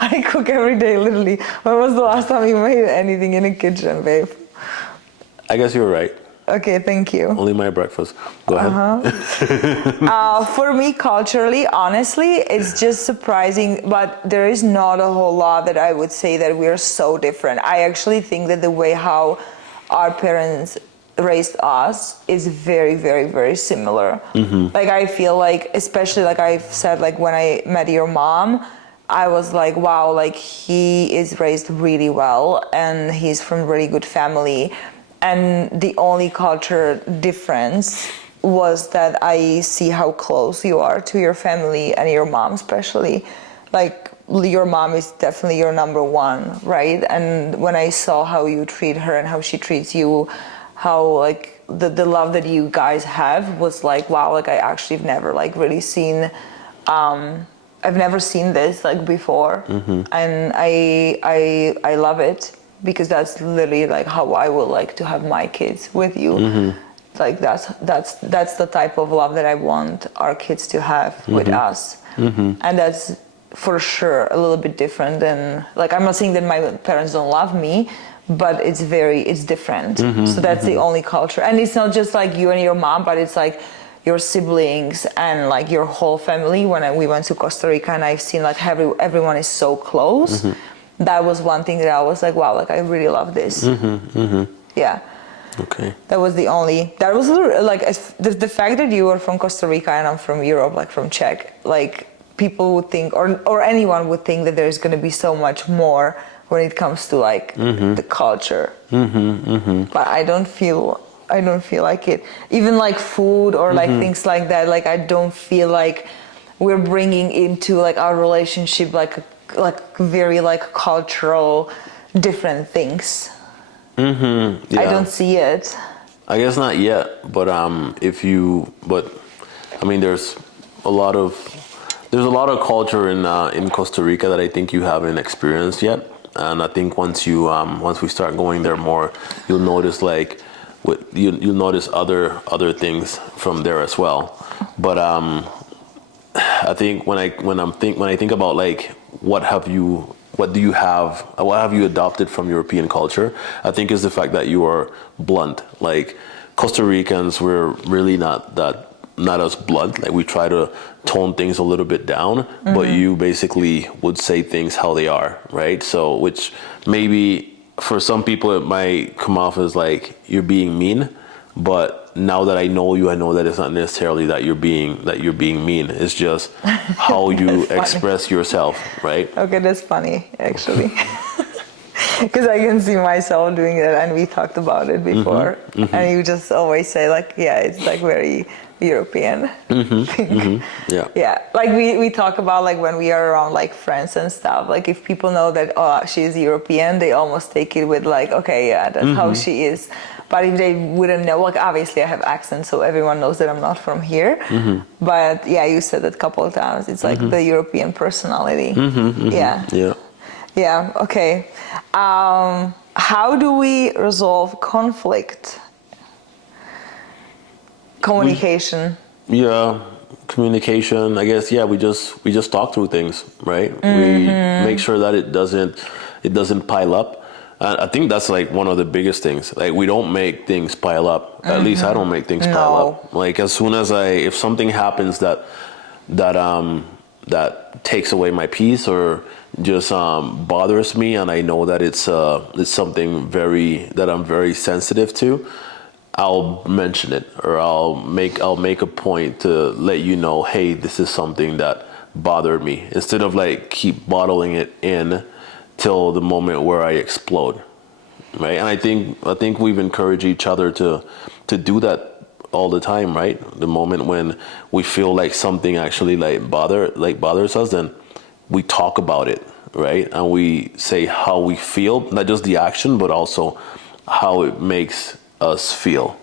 I cook every day, literally. When was the last time you made anything in the kitchen, babe? I guess you're right. Okay, thank you. Only my breakfast. Go ahead. For me, culturally, honestly, it's just surprising, but there is not a whole lot that I would say that we're so different. I actually think that the way how our parents raised us is very, very, very similar. Like I feel like, especially like I've said, like when I met your mom, I was like, wow, like he is raised really well and he's from a really good family. And the only culture difference was that I see how close you are to your family and your mom especially. Like your mom is definitely your number one, right? And when I saw how you treat her and how she treats you, how like the love that you guys have was like, wow, like I actually have never like really seen, I've never seen this like before. And I love it. Because that's literally like how I would like to have my kids with you. Like that's the type of love that I want our kids to have with us. And that's for sure a little bit different than, like I'm not saying that my parents don't love me, but it's different. So that's the only culture. And it's not just like you and your mom, but it's like your siblings and like your whole family. When we went to Costa Rica and I've seen like everyone is so close. That was one thing that I was like, wow, like I really love this. Yeah. Okay. That was like the fact that you were from Costa Rica and I'm from Europe, like from Czech, like people would think, or anyone would think that there's going to be so much more when it comes to like the culture. But I don't feel like it. Even like food or like things like that, like I don't feel like we're bringing into like our relationship like very like cultural different things. Yeah. I don't see it. I guess not yet, but I mean there's a lot of culture in Costa Rica that I think you haven't experienced yet. And I think once we start going there more, you'll notice like you'll notice other things from there as well. But I think when I think about like what have you adopted from European culture, I think is the fact that you are blunt. Like Costa Ricans, we're really not as blunt. Like we try to tone things a little bit down, but you basically would say things how they are, right? So which maybe for some people it might come off as like you're being mean, but now that I know you, I know that it's not necessarily that you're being mean. It's just how you express yourself, right? Okay, that's funny actually. Because I can see myself doing that, and we talked about it before. And you just always say like, yeah, it's like very European thing. Yeah, like we talk about like when we are around like friends and stuff, like if people know that she's European, they almost take it with like, okay, yeah, that's how she is. But if they wouldn't know, like obviously I have accent, so everyone knows that I'm not from here. But yeah, you said it a couple of times. It's like the European personality. Yeah. Okay. How do we resolve conflict? Communication. Yeah, communication. I guess. Yeah, we just talk through things, right? We make sure that it doesn't pile up. I think that's like one of the biggest things. Like we don't make things pile up. At least I don't make things pile up. Like as soon as if something happens that takes away my peace or just bothers me, and I know that it's something that I'm very sensitive to, I'll mention it, or I'll make a point to let you know, hey, this is something that bothered me, instead of like keep bottling it in till the moment where I explode, right? And I think we've encouraged each other to do that all the time, right? The moment when we feel like something actually bothers us, then we talk about it, right? And we say how we feel, not just the action, but also how it makes us feel.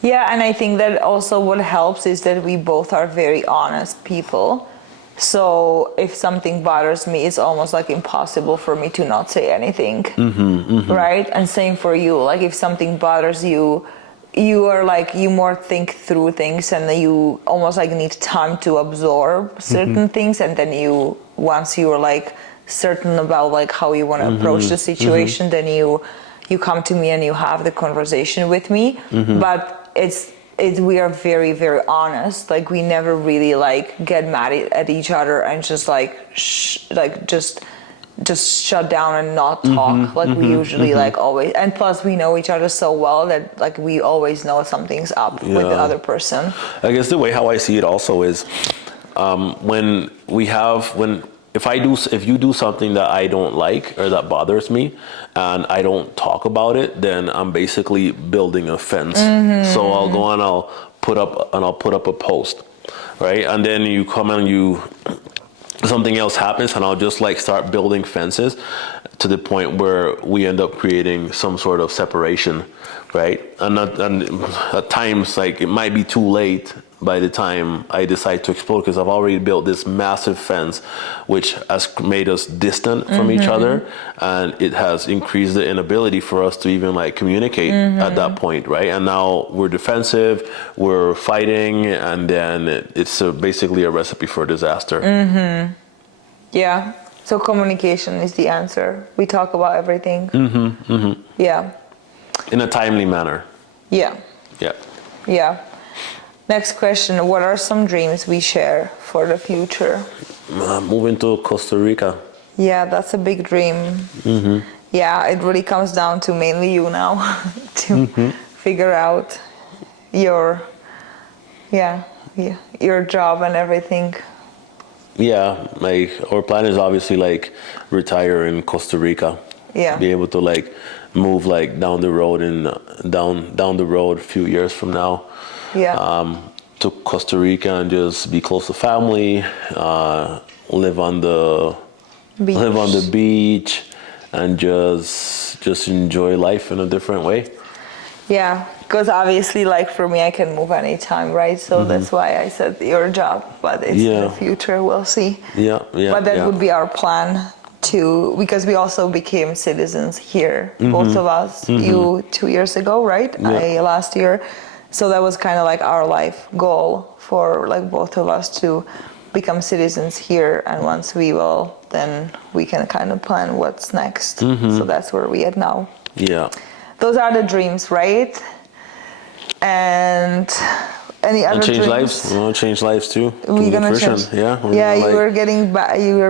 Yeah, and I think that also what helps is that we both are very honest people. So if something bothers me, it's almost like impossible for me to not say anything, right? And same for you. Like if something bothers you, you are like, you more think through things, and you almost like need time to absorb certain things, and then once you're like certain about like how you want to approach the situation, then you come to me and you have the conversation with me. But we are very, very honest. Like we never really like get mad at each other and just like just shut down and not talk like we usually like always. And plus we know each other so well that like we always know something's up with the other person. I guess the way how I see it also is if you do something that I don't like or that bothers me and I don't talk about it, then I'm basically building a fence. So I'll go and I'll put up a post, right? And then you come and something else happens, and I'll just like start building fences to the point where we end up creating some sort of separation, right? And at times like it might be too late by the time I decide to explode, because I've already built this massive fence which has made us distant from each other, and it has increased the inability for us to even like communicate at that point, right? And now we're defensive, we're fighting, and then it's basically a recipe for disaster. Yeah, so communication is the answer. We talk about everything. Yeah, in a timely manner. Yeah. Next question, what are some dreams we share for the future? Moving to Costa Rica. Yeah, that's a big dream. Yeah, it really comes down to mainly you now to figure out your job and everything. Yeah, like our plan is obviously like retire in Costa Rica. Yeah. Be able to like move like down the road a few years from now. Yeah. To Costa Rica and just be close to family, live on the beach, and just enjoy life in a different way. Yeah, because obviously, like for me, I can move anytime, right? So that's why I said your job, but it's the future. We'll see. Yeah. But that would be our plan to, because we also became citizens here, both of us, you 2 years ago, right? I last year. So that was kind of like our life goal for like both of us to become citizens here. And once we will, then we can kind of plan what's next. So that's where we are now. Yeah. Those are the dreams, right? And any other change dreams? lives. We want to change lives too. We're gonna Nutrition. change. Yeah. Yeah, you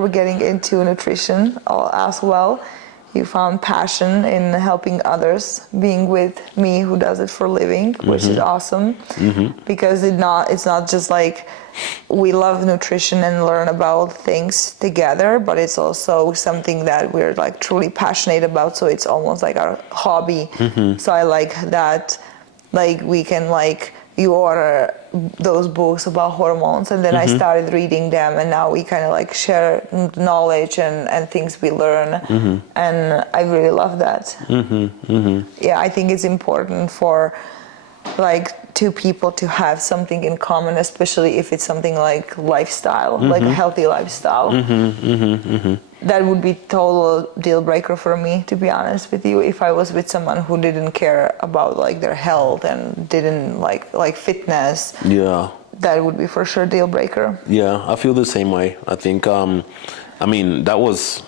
were getting into nutrition as well. You found passion in helping others, being with me who does it for a living, which is awesome. Because it's not just like we love nutrition and learn about things together, but it's also something that we're like truly passionate about. So it's almost like our hobby. So I like that, like we can like, you order those books about hormones, and then I started reading them, and now we kind of like share knowledge and things we learn, and I really love that. Yeah, I think it's important for like two people to have something in common, especially if it's something like lifestyle, like a healthy lifestyle. That would be total deal breaker for me, to be honest with you, if I was with someone who didn't care about like their health and didn't like fitness. Yeah, that would be for sure deal breaker. Yeah, I feel the same way. I think I mean, that was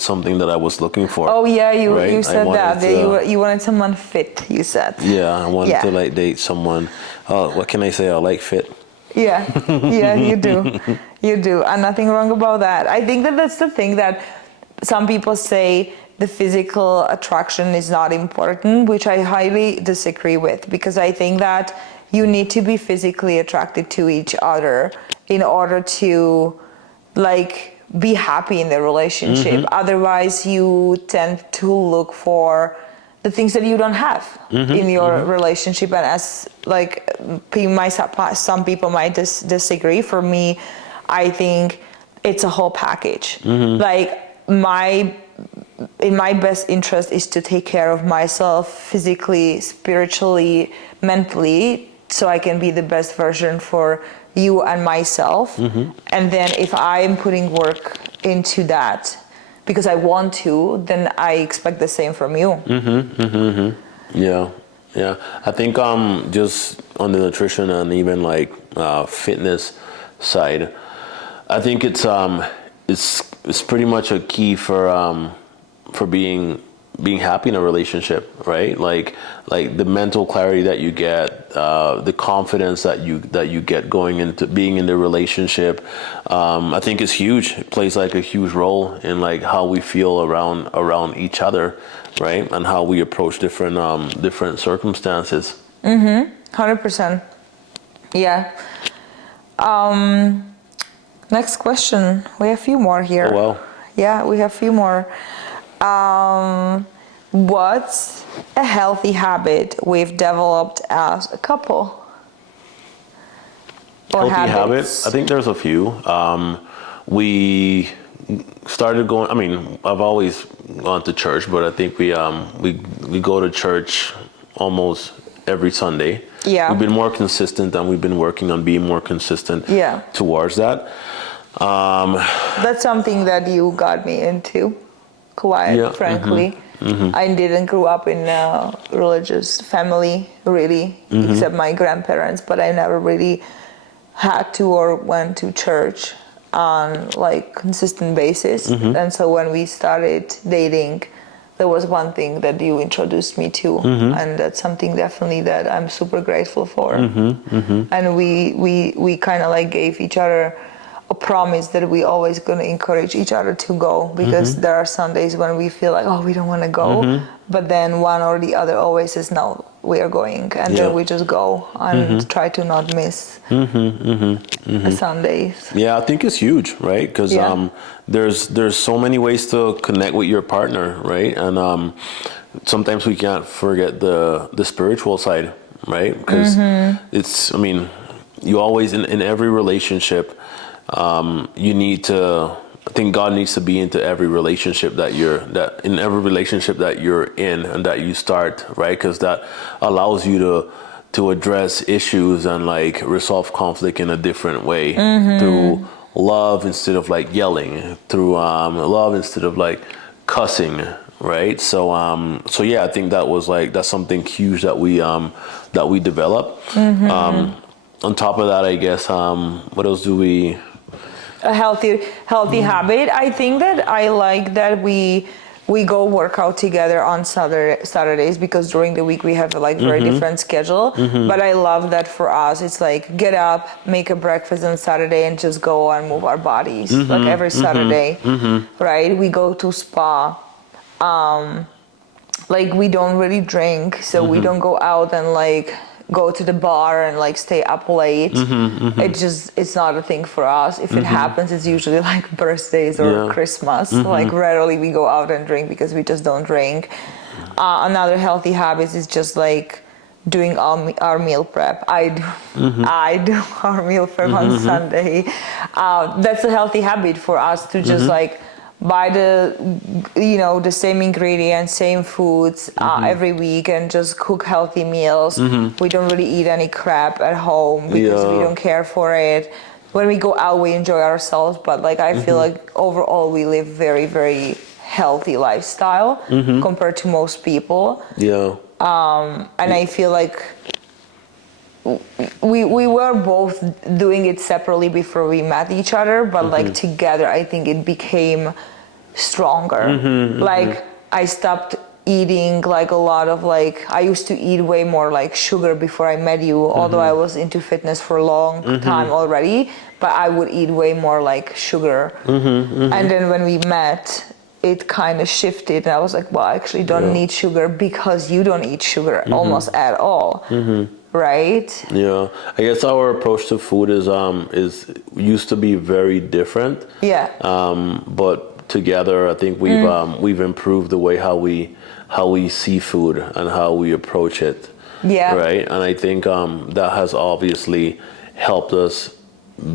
something that I was looking for. Oh yeah, you right? you said that you wanted someone fit, you said. Yeah, I wanted to like date someone. What can I say? I like fit. Yeah, you do, and nothing wrong about that. I think that's the thing that some people say the physical attraction is not important, which I highly disagree with, because I think that you need to be physically attracted to each other in order to like be happy in the relationship. Otherwise you tend to look for the things that you don't have in your relationship. And as like some people might disagree, for me, I think it's a whole package. Like in my best interest is to take care of myself physically, spiritually, mentally, so I can be the best version for you and myself. And then if I'm putting work into that because I want to, then I expect the same from you. Yeah. I think just on the nutrition and even like fitness side, I think it's pretty much a key for being happy in a relationship, right? Like the mental clarity that you get, the confidence that you get going into being in the relationship, I think is huge. It plays like a huge role in like how we feel around each other, right? And how we approach different circumstances. 100%. Yeah. Next question. We have a few more here. Oh wow. Yeah, we have a few more. What's a healthy habit we've developed as a couple? Or healthy habits? habit? I think there's a few. We started going. I mean, I've always gone to church, but I think we go to church almost every Sunday. Yeah. We've been more consistent, and we've been working on being more consistent. Towards that. That's something that you got me into, quite frankly. I didn't grow up in a religious family, really, except my grandparents, but I never really had to or went to church on like consistent basis. And so when we started dating, there was one thing that you introduced me to, and that's something definitely that I'm super grateful for. And we kind of like gave each other a promise that we always going to encourage each other to go, because there are some days when we feel like, oh, we don't want to go, but then one or the other always says, no, we are going, and then we just go and try to not miss Sundays. Yeah, I think it's huge, right? Because there's so many ways to connect with your partner, right? And sometimes we can't forget the spiritual side, right? Because it's, I mean, you always in every relationship. You need to. I think God needs to be into every relationship that you're in and that you start, right? Because that allows you to address issues and like resolve conflict in a different way through love instead of like yelling, through love instead of like cussing, right? So yeah, I think that's something huge that we developed. On top of that, I guess, what else do we? A healthy habit. I think that I like that we go work out together on Saturdays, because during the week we have a like very different schedule. But I love that for us it's like get up, make a breakfast on Saturday, and just go and move our bodies like every Saturday. Right? We go to spa. Like we don't really drink, so we don't go out and like go to the bar and like stay up late. It's not a thing for us. If it happens, it's usually like birthdays or Christmas. Like rarely we go out and drink, because we just don't drink. Another healthy habit is just like doing our meal prep. I do our meal prep on Sunday. That's a healthy habit for us to just like buy the same ingredients, same foods every week, and just cook healthy meals. We don't really eat any crap at home because we don't care for it. When we go out, we enjoy ourselves, but like I feel like overall we live very, very healthy lifestyle compared to most people. And I feel like we were both doing it separately before we met each other, but like together I think it became stronger. Like I stopped eating like a lot of like, I used to eat way more like sugar before I met you, although I was into fitness for a long time already, but I would eat way more like sugar. And then when we met, it kind of shifted, and I was like, well, I actually don't need sugar, because you don't eat sugar almost at all. Right? Yeah, I guess our approach to food is used to be very different. But together, I think we've improved the way how we see food and how we approach it. Right, and I think that has obviously helped us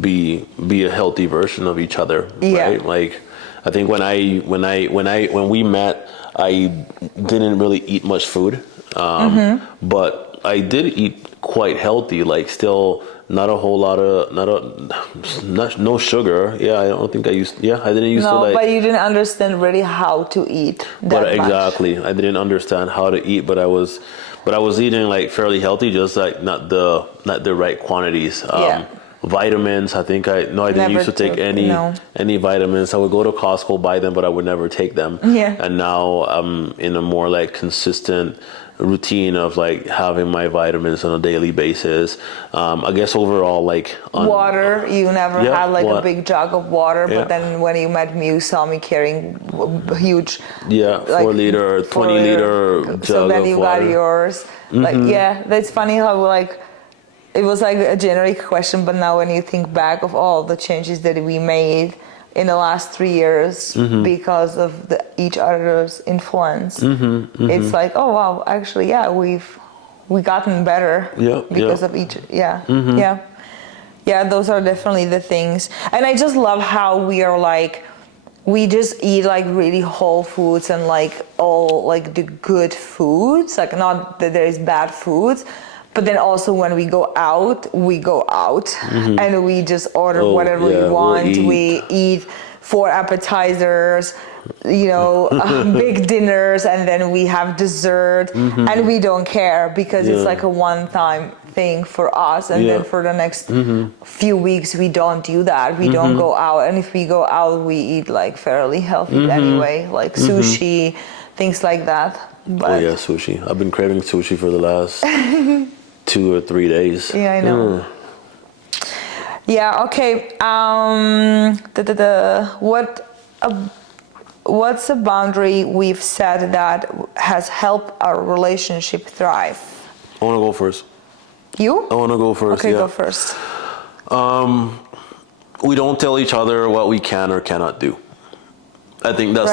be a healthy version of each other. Right, like I think when we met, I didn't really eat much food, but I did eat quite healthy, like still not a whole lot of, no sugar. Yeah, I don't think I didn't used to like. But you didn't understand really how to eat that much. Exactly, I didn't understand how to eat, but I was eating like fairly healthy, just like not the right quantities. Vitamins, I didn't used to take any vitamins. I would go to Costco, buy them, but I would never take them. And now I'm in a more like consistent routine of like having my vitamins on a daily basis. I guess overall, like water, you never had like a big jug of water, but then when you met me, you saw me carrying a huge 4-liter, 20-liter jug. So then you of water. got yours. Like that's funny how like it was like a generic question, but now when you think back of all the changes that we made in the last 3 years because of each other's influence, it's like, oh wow, actually, we gotten better because of each. Those are definitely the things. And I just love how we are like, we just eat like really whole foods and like all like the good foods, like not that there is bad foods, but then also when we go out and we just order whatever we want. We eat 4 appetizers, big dinners, and then we have dessert, and we don't care because it's like a one-time thing for us. And then for the next few weeks, we don't do that. We don't go out. And if we go out, we eat like fairly healthy anyway, like sushi, things like that. But sushi. I've been craving sushi for the last 2 or 3 days. Yeah, I know. Yeah, okay. What's a boundary we've set that has helped our relationship thrive? I want to go first. You? I want to go first. Okay, go first. We don't tell each other what we can or cannot do. I think that's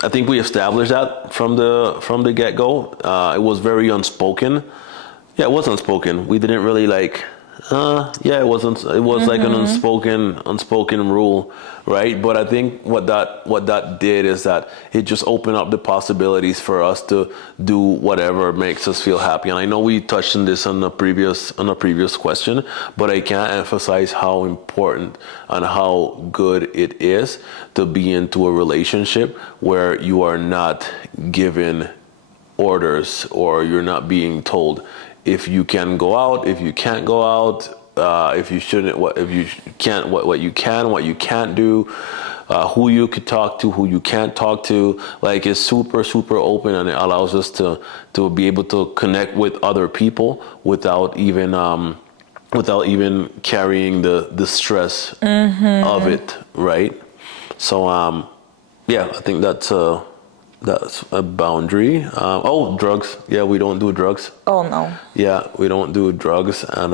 I think we established that from the get-go. It was very unspoken. Yeah, it was unspoken. We didn't really like Yeah, it was like an unspoken rule, right? But I think what that did is that it just opened up the possibilities for us to do whatever makes us feel happy. And I know we touched on this on a previous question, but I can't emphasize how important and how good it is to be into a relationship where you are not given orders or you're not being told if you can go out, if you can't go out, if you shouldn't, if you can't, what you can, what you can't do, who you could talk to, who you can't talk to. Like, it's super open, and it allows us to be able to connect with other people without even carrying the stress of it, right? So yeah, I think that's a boundary. Drugs. Yeah, we don't do drugs. Oh no. Yeah, we don't do drugs. And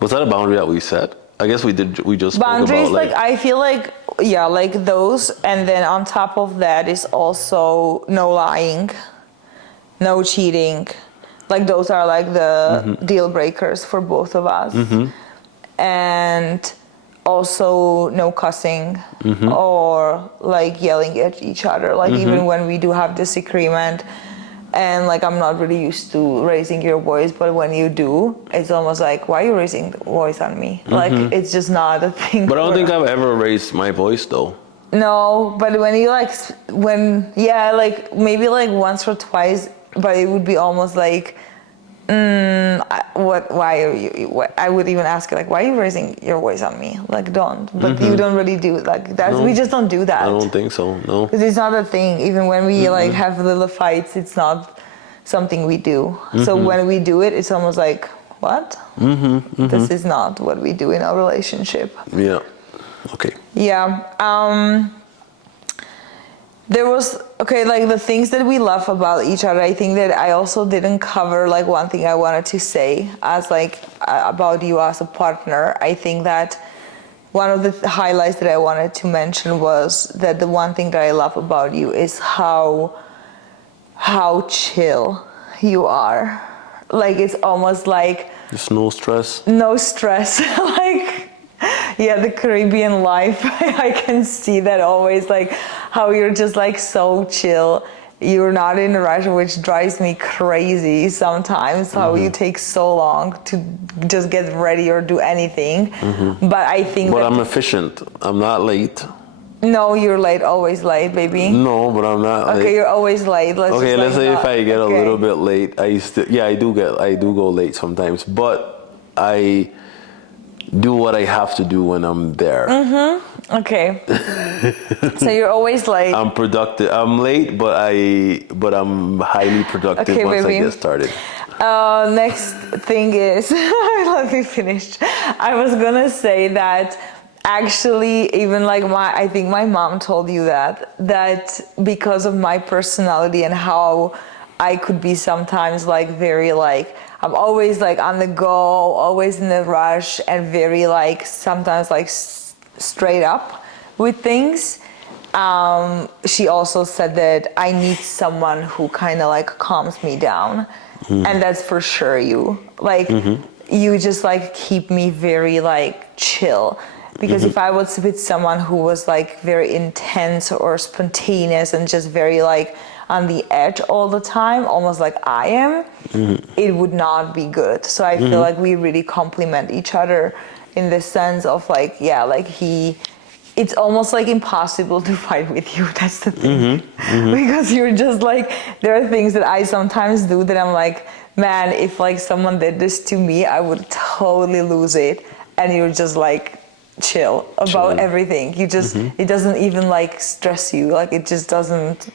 was that a boundary that we set? I guess we did. We just Boundaries, spoke about, like I feel like, yeah, like those, and then on top of that is also no lying, no cheating. Like those are like the deal breakers for both of us. And also no cussing or like yelling at each other, like even when we do have disagreement, and like I'm not really used to raising your voice, but when you do, it's almost like, why are you raising the voice on me? Like it's just not a thing. But I don't think I've ever raised my voice though. No, but when you like like maybe like once or twice, but it would be almost like, why are you, I would even ask you, like, why are you raising your voice on me? Like, don't. But you don't really do, like, that. No, we just don't do that. I don't think so, no. Because it's not a thing. Even when we, like, have little fights, it's not something we do. So when we do it, it's almost like, what? This is not what we do in our relationship. Yeah. Okay. Yeah. There was, like the things that we love about each other. I think that I also didn't cover like one thing I wanted to say as like about you as a partner. I think that one of the highlights that I wanted to mention was that the one thing that I love about you is how chill you are. Like it's almost like there's no stress. No stress. Like, yeah, the Caribbean life. I can see that always, like how you're just like so chill. You're not in a rush, which drives me crazy sometimes, how you take so long to just get ready or do anything. But I think But I'm efficient. I'm not late. No, you're late, always late, baby. No, but I'm not late. Okay, you're always late. Let's say if I get a little bit late, I do go late sometimes, but I do what I have to do when I'm there. Okay. So you're always late. I'm productive. I'm late, but I'm highly productive once I get started. Next thing is, let me finish. I was gonna say that actually, even like I think my mom told you that because of my personality and how I could be sometimes like very like, I'm always like on the go, always in a rush, and very like sometimes like straight up with things. She also said that I need someone who kind of like calms me down, and that's for sure you. Like you just like keep me very like chill. Because if I was with someone who was like very intense or spontaneous and just very like on the edge all the time, almost like I am, it would not be good. So I feel like we really complement each other in the sense of like, yeah, like it's almost like impossible to fight with you. That's the thing. Because you're just like, there are things that I sometimes do that I'm like, man, if like someone did this to me, I would totally lose it. And you're just like, chill about everything. You just it doesn't even like stress you, like it just doesn't.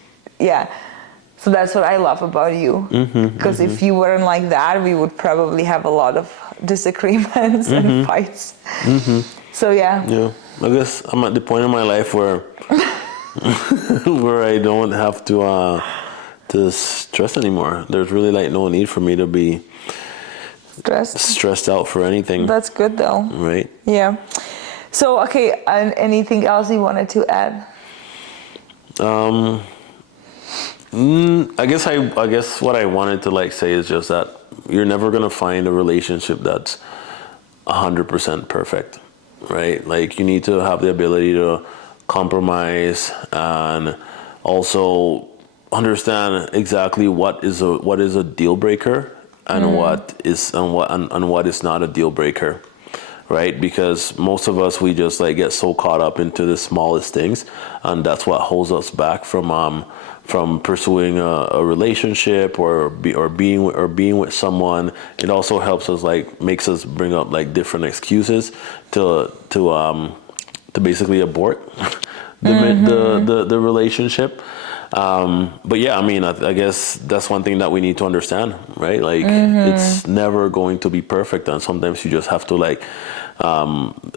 So that's what I love about you, because if you weren't like that, we would probably have a lot of disagreements and fights. So yeah, I guess I'm at the point in my life where where I don't have to stress anymore. There's really like no need for me to be stressed out for anything. That's good though, right? Yeah. So, okay, and anything else you wanted to add? I guess what I wanted to like say is just that you're never gonna find a relationship that's 100% perfect, right? Like you need to have the ability to compromise and also understand exactly what is a deal breaker and what is not a deal breaker, right? Because most of us, we just like get so caught up into the smallest things, and that's what holds us back from pursuing a relationship or being with someone. It also helps us, like makes us bring up like different excuses to basically abort the relationship. But yeah, I mean, I guess that's one thing that we need to understand, right? Like, it's never going to be perfect, and sometimes you just have to like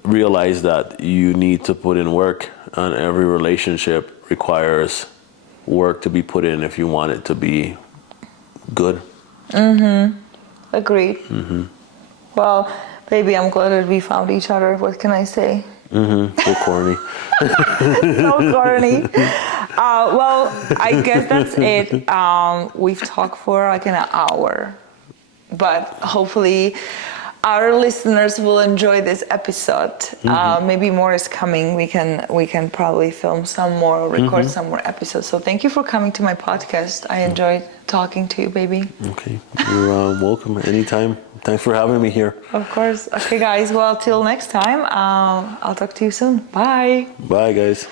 realize that you need to put in work, and every relationship requires work to be put in if you want it to be good. Agreed. Well, baby, I'm glad that we found each other. What can I say? So corny. So corny. Well, I guess that's it. We've talked for like an hour, but hopefully our listeners will enjoy this episode. Maybe more is coming. We can probably film some more or record some more episodes. So thank you for coming to my podcast. I enjoyed talking to you, baby. Okay, you're welcome anytime. Thanks for having me here. Of course. Okay, guys. Well, till next time. I'll talk to you soon. Bye. Bye, guys.